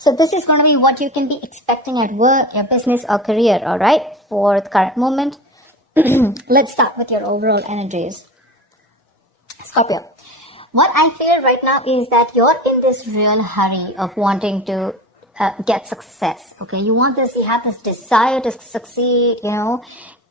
So this is going to be what you can be expecting at work, your business or career, all right, for the current moment. Let's start with your overall energies. Scorpio, what I feel right now is that you're in this real hurry of wanting to get success. Okay, you have this desire to succeed,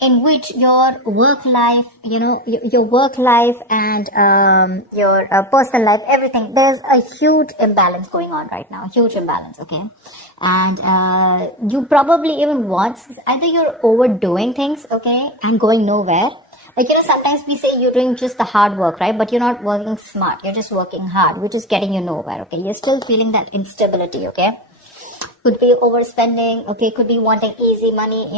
in which your work life, your work life and your personal life, everything, there's a huge imbalance going on right now, huge imbalance, okay? And you probably even want, either you're overdoing things, okay, and going nowhere. Like, sometimes we say you're doing just the hard work, right? But you're not working smart. You're just working hard, which is getting you nowhere, okay? You're still feeling that instability, okay? Could be overspending, okay? Could be wanting easy money,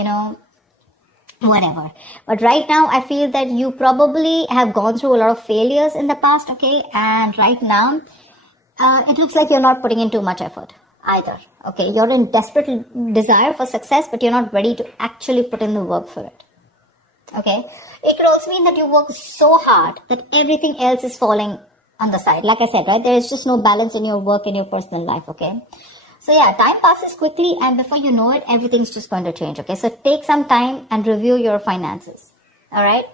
whatever. But right now, I feel that you probably have gone through a lot of failures in the past, okay? And right now, it looks like you're not putting in too much effort either, okay? You're in desperate desire for success, but you're not ready to actually put in the work for it, okay? It could also mean that you work so hard that everything else is falling on the side. Like I said, right? There is just no balance in your work and your personal life, okay? So yeah, time passes quickly, and before you know it, everything's just going to change, okay? So take some time and review your finances, all right?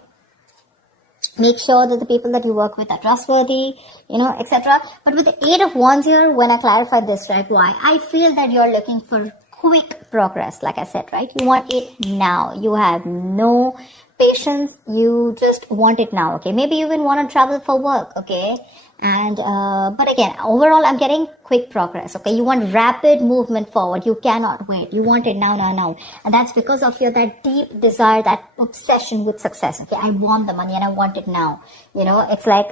Make sure that the people that you work with are trustworthy, etc. But with the 8 of Wands here, when I clarify this, right, why? I feel that you're looking for quick progress, like I said, right? You want it now. You have no patience. You just want it now, okay? Maybe you even want to travel for work, okay? And but again, overall, I'm getting quick progress, okay? You want rapid movement forward. You cannot wait. You want it now. And that's because of that deep desire, that obsession with success, okay? I want the money and I want it now. It's like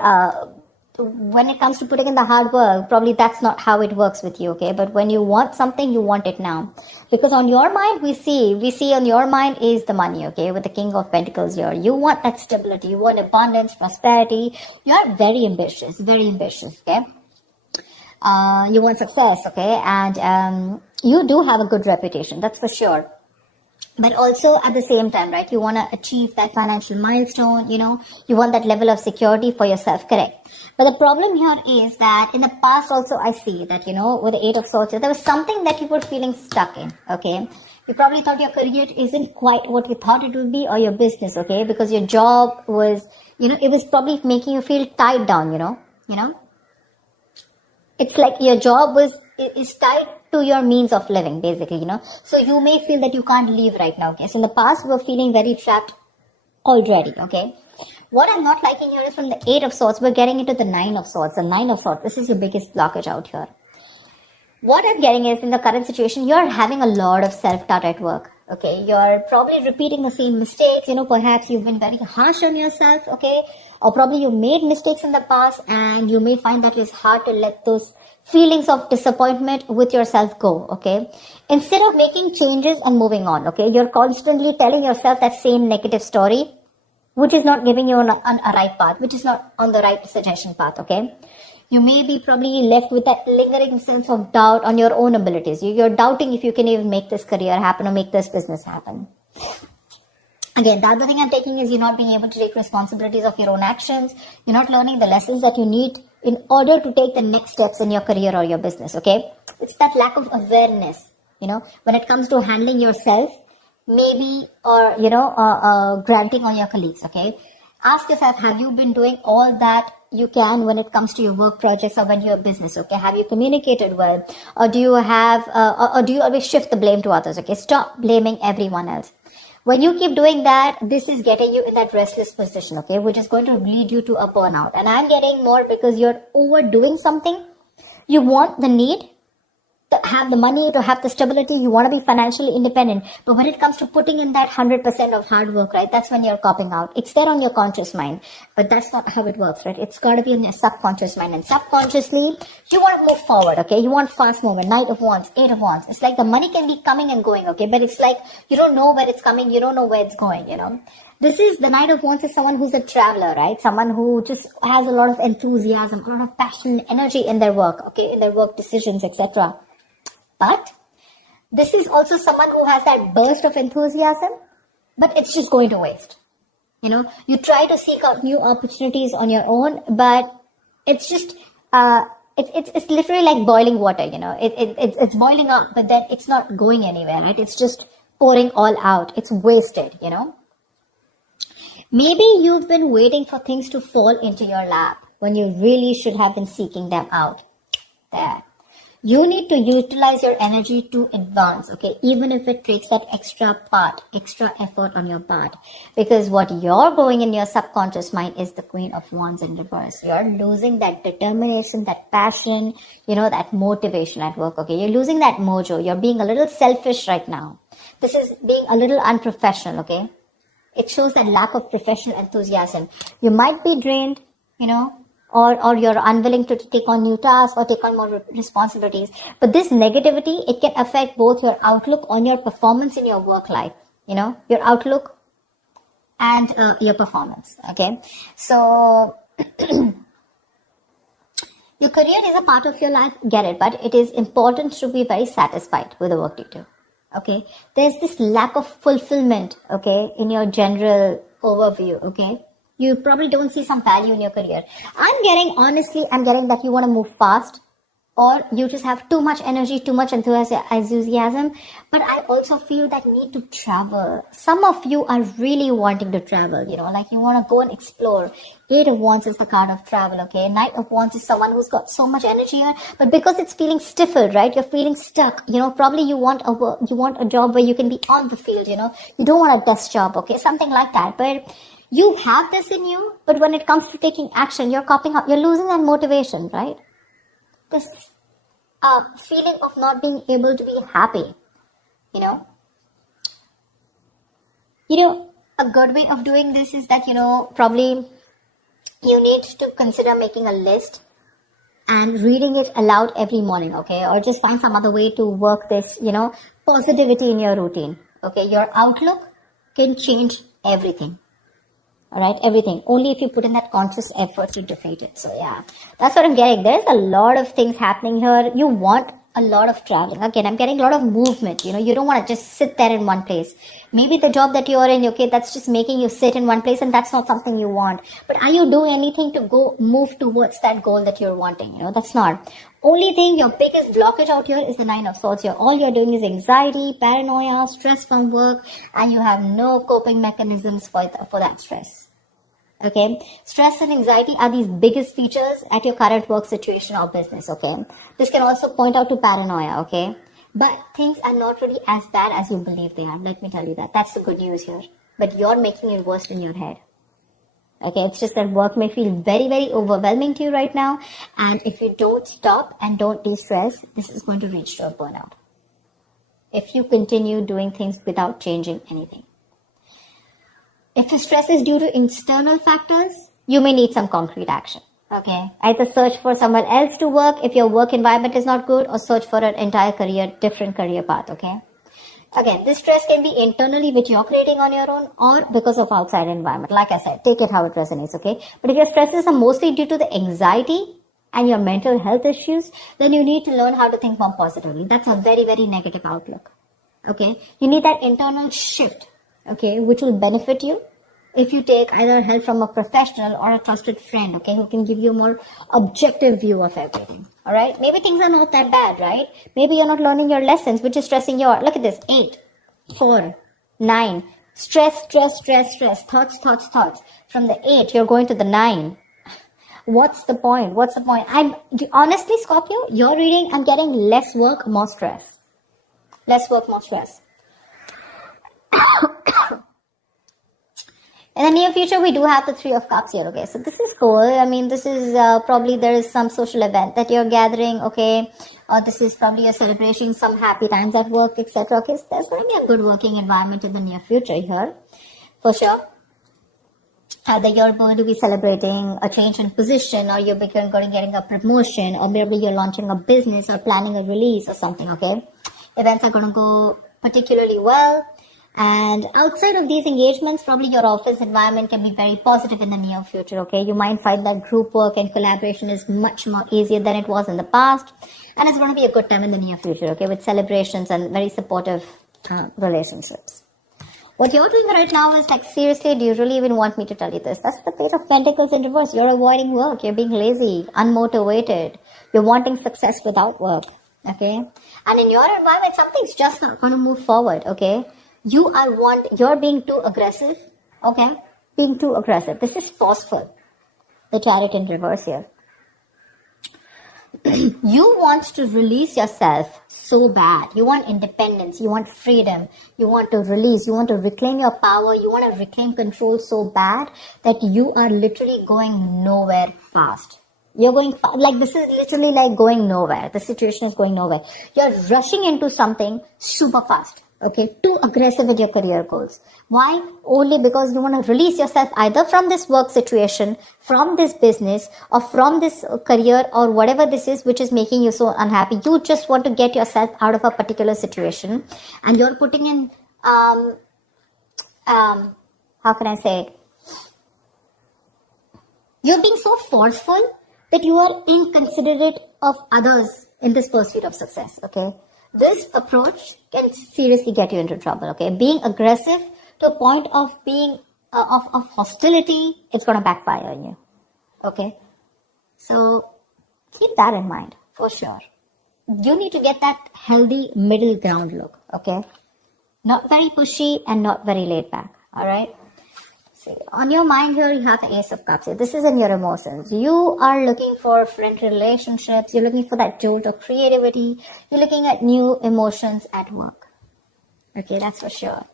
when it comes to putting in the hard work, probably that's not how it works with you, okay? But when you want something, you want it now. Because on your mind, we see on your mind is the money, okay? With the King of Pentacles here. You want that stability. You want abundance, prosperity. You are very ambitious, okay? You want success, okay? And you do have a good reputation, that's for sure. But also at the same time, right, you want to achieve that financial milestone, you want that level of security for yourself, correct? But the problem here is that in the past also I see that, with the 8 of Swords, there was something that you were feeling stuck in, okay? You probably thought your career isn't quite what you thought it would be, or your business, okay? Because your job was, it was probably making you feel tied down, It's like your job is tied to your means of living, basically, So you may feel that you can't leave right now, okay? So in the past, we were feeling very trapped already, okay? What I'm not liking here is from the 8 of Swords, we're getting into the 9 of Swords. The 9 of Swords, this is your biggest blockage out here. What I'm getting is, in the current situation, you're having a lot of self-doubt at work, okay? You're probably repeating the same mistakes, perhaps you've been very harsh on yourself, okay? Or probably you made mistakes in the past, and you may find that it's hard to let those feelings of disappointment with yourself go, okay? Instead of making changes and moving on, okay? You're constantly telling yourself that same negative story, which is not giving you on a right path, which is not on the right suggestion path, okay? You may be probably left with that lingering sense of doubt on your own abilities. You're doubting if you can even make this career happen or make this business happen. Again, the other thing I'm taking is you're not being able to take responsibilities of your own actions. You're not learning the lessons that you need in order to take the next steps in your career or your business, okay? It's that lack of awareness, when it comes to handling yourself, maybe, or, granting on your colleagues, okay? Ask yourself, have you been doing all that you can when it comes to your work projects or when you're a business, okay? Have you communicated well? Or do you or do you always shift the blame to others, okay? Stop blaming everyone else. When you keep doing that, this is getting you in that restless position, okay? Which is going to lead you to a burnout. And I'm getting more because you're overdoing something. You want the need to have the money, to have the stability. You want to be financially independent. But when it comes to putting in that 100% of hard work, right, that's when you're copping out. It's there on your conscious mind. But that's not how it works, right? It's got to be in your subconscious mind. And subconsciously, you want to move forward, okay? You want fast movement. Knight of Wands, 8 of Wands. It's like the money can be coming and going, okay? But it's like you don't know where it's coming. You don't know where it's going, This is, the Knight of Wands is someone who's a traveler, right? Someone who just has a lot of enthusiasm, a lot of passion, energy in their work, okay? In their work decisions, etc. But this is also someone who has that burst of enthusiasm, but it's just going to waste. You try to seek out new opportunities on your own, but it's just it's literally like boiling water, it's boiling up, but then it's not going anywhere, right? It's just pouring all out. It's wasted, Maybe you've been waiting for things to fall into your lap when you really should have been seeking them out. There. You need to utilize your energy to advance, okay? Even if it takes that extra effort on your part. Because what you're going in your subconscious mind is the Queen of Wands in reverse. You're losing that determination, that passion, that motivation at work, okay? You're losing that mojo. You're being a little selfish right now. This is being a little unprofessional, okay? It shows that lack of professional enthusiasm. You might be drained, or you're unwilling to take on new tasks or take on more responsibilities. But this negativity, it can affect both your outlook on your performance in your work life, your outlook and your performance, okay? So, your career is a part of your life, get it, but it is important to be very satisfied with the work you do, okay? There's this lack of fulfillment, okay, in your general overview, okay? You probably don't see some value in your career. I'm getting that you want to move fast, or you just have too much energy, too much enthusiasm. But I also feel that need to travel. Some of you are really wanting to travel, like you want to go and explore. Eight of Wands is the card of travel, okay? Knight of Wands is someone who's got so much energy here, but because it's feeling stifled, right? You're feeling stuck, probably you want a job where you can be on the field, you don't want a desk job, okay? Something like that. But you have this in you, but when it comes to taking action, you're copying up, you're losing that motivation, right? This feeling of not being able to be happy, a good way of doing this is that, probably you need to consider making a list and reading it aloud every morning, okay? Or just find some other way to work this, positivity in your routine, okay? Your outlook can change everything. All right, everything. Only if you put in that conscious effort to defeat it. So yeah, that's what I'm getting. There's a lot of things happening here. You want a lot of traveling. Again, I'm getting a lot of movement. You don't want to just sit there in one place. Maybe the job that you're in, okay, that's just making you sit in one place, and that's not something you want. But are you doing anything to move towards that goal that you're wanting? That's not. Only thing, your biggest blockage out here is the Nine of Swords here. All you're doing is anxiety, paranoia, stress from work, and you have no coping mechanisms for that stress. Okay, stress and anxiety are these biggest features at your current work situation or business, okay? This can also point out to paranoia, okay? But things are not really as bad as you believe they are. Let me tell you that. That's the good news here. But you're making it worse in your head. Okay, it's just that work may feel very, very overwhelming to you right now. And if you don't stop and don't de-stress, this is going to reach to a burnout. If you continue doing things without changing anything. If the stress is due to external factors, you may need some concrete action. Okay. Either search for someone else to work if your work environment is not good, or search for an entire different career path. Okay. Again, this stress can be internally, which you're creating on your own, or because of outside environment. Like I said, take it how it resonates. Okay. But if your stresses are mostly due to the anxiety and your mental health issues, then you need to learn how to think more positively. That's a very, very negative outlook. Okay. You need that internal shift. Okay, which will benefit you if you take either help from a professional or a trusted friend, okay, who can give you a more objective view of everything. All right, maybe things are not that bad, right? Maybe you're not learning your lessons, which is stressing you out. Look at this: 8, 4, 9. Stress, thoughts. From the 8, you're going to the 9. What's the point? Honestly, Scorpio, you're reading, I'm getting less work, more stress. Less work, more stress. In the near future, we do have the 3 of Cups here, okay? So this is cool. I mean, this is probably there is some social event that you're gathering, okay? Or this is probably you're celebrating some happy times at work, etc. Okay, so there's going to be a good working environment in the near future here, for sure. Either you're going to be celebrating a change in position, or you're going to getting a promotion, or maybe you're launching a business or planning a release or something, okay? Events are going to go particularly well. And outside of these engagements, probably your office environment can be very positive in the near future, okay? You might find that group work and collaboration is much more easier than it was in the past. And it's going to be a good time in the near future, okay? With celebrations and very supportive relationships. What you're doing right now is like, seriously, do you really even want me to tell you this? That's the Page of Pentacles in reverse. You're avoiding work. You're being lazy, unmotivated. You're wanting success without work, okay? And in your environment, something's just not going to move forward, okay? You're being too aggressive, okay? Being too aggressive. This is forceful. The Chariot in reverse here. You want to release yourself so bad. You want independence. You want freedom. You want to release. You want to reclaim your power. You want to reclaim control so bad that you are literally going nowhere fast. You're going like this is literally like going nowhere. The situation is going nowhere. You're rushing into something super fast. Okay, too aggressive with your career goals. Why? Only because you want to release yourself either from this work situation, from this business, or from this career, or whatever this is which is making you so unhappy. You just want to get yourself out of a particular situation, and you're putting in how can I say it? You're being so forceful that you are inconsiderate of others in this pursuit of success. Okay. This approach can seriously get you into trouble, okay? Being aggressive to a point of being, of hostility, it's going to backfire on you, okay? So, keep that in mind, for sure. You need to get that healthy middle ground look, okay? Not very pushy and not very laid back, alright? See, on your mind here, you have the Ace of Cups. This is in your emotions. You are looking for friend relationships. You're looking for that jolt of creativity. You're looking at new emotions at work. Okay, that's for sure.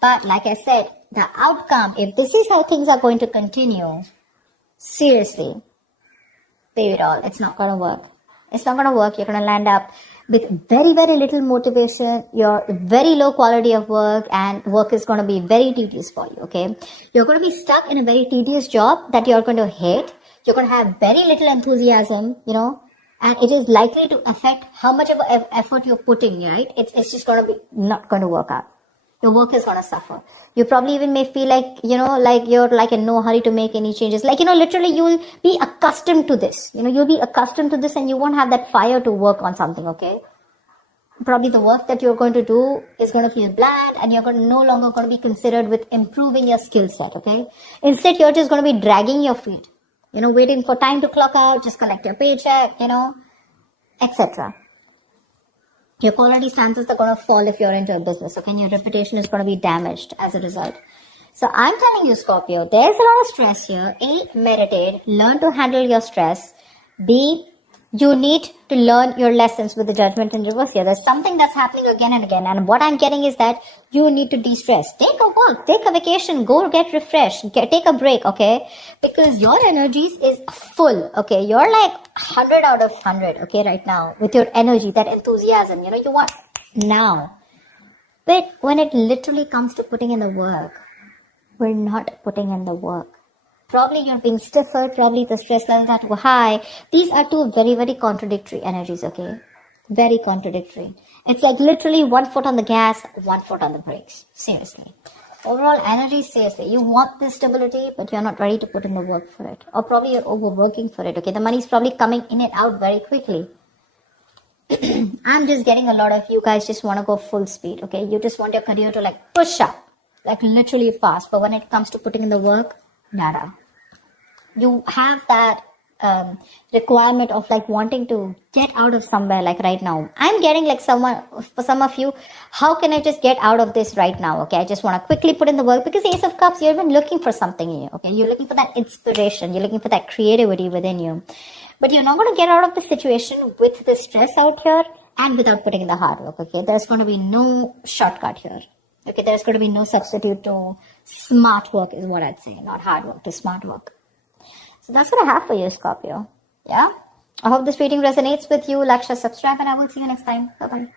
But like I said, the outcome, if this is how things are going to continue, seriously, baby doll, it's not going to work. It's not going to work. You're going to land up with very, very little motivation, your very low quality of work, and work is going to be very tedious for you, okay? You're going to be stuck in a very tedious job that you're going to hate. You're going to have very little enthusiasm, and it is likely to affect how much of effort you're putting, right? It's just going to be not going to work out. Your work is going to suffer. You probably even may feel like, like you're like in no hurry to make any changes. Like, literally you'll be accustomed to this. You'll be accustomed to this and you won't have that fire to work on something, okay? Probably the work that you're going to do is going to feel bland and you're no longer going to be considered with improving your skill set, okay? Instead, you're just going to be dragging your feet, waiting for time to clock out, just collect your paycheck, etc. Your quality standards are going to fall if you're into a business, okay? And your reputation is going to be damaged as a result. So I'm telling you, Scorpio, there's a lot of stress here. A, meditate, learn to handle your stress. B, you need to learn your lessons with the Judgment in reverse here. There's something that's happening again and again. And what I'm getting is that you need to de-stress. Take a walk, take a vacation, go get refreshed, take a break, okay? Because your energies is full, okay? You're like 100 out of 100, okay, right now. With your energy, that enthusiasm, you want now. But when it literally comes to putting in the work, we're not putting in the work. Probably you're being stiffer, probably the stress levels are too high. These are two very, very contradictory energies, okay? Very contradictory. It's like literally 1 foot on the gas, 1 foot on the brakes. Seriously. Overall energy, seriously. You want this stability, but you're not ready to put in the work for it. Or probably you're overworking for it, okay? The money's probably coming in and out very quickly. I'm just getting a lot of you guys just want to go full speed, okay? You just want your career to like push up, like literally fast. But when it comes to putting in the work, nada. You have that requirement of like wanting to get out of somewhere like right now. I'm getting like for some of you, how can I just get out of this right now? Okay, I just want to quickly put in the work because Ace of Cups, you're even looking for something in you. Okay, you're looking for that inspiration. You're looking for that creativity within you. But you're not going to get out of the situation with the stress out here and without putting in the hard work. Okay, there's going to be no shortcut here. Okay, there's going to be no substitute to smart work is what I'd say. Not hard work, to smart work. So that's what I have for you, Scorpio. Yeah? I hope this reading resonates with you. Like, share, subscribe, and I will see you next time. Bye-bye.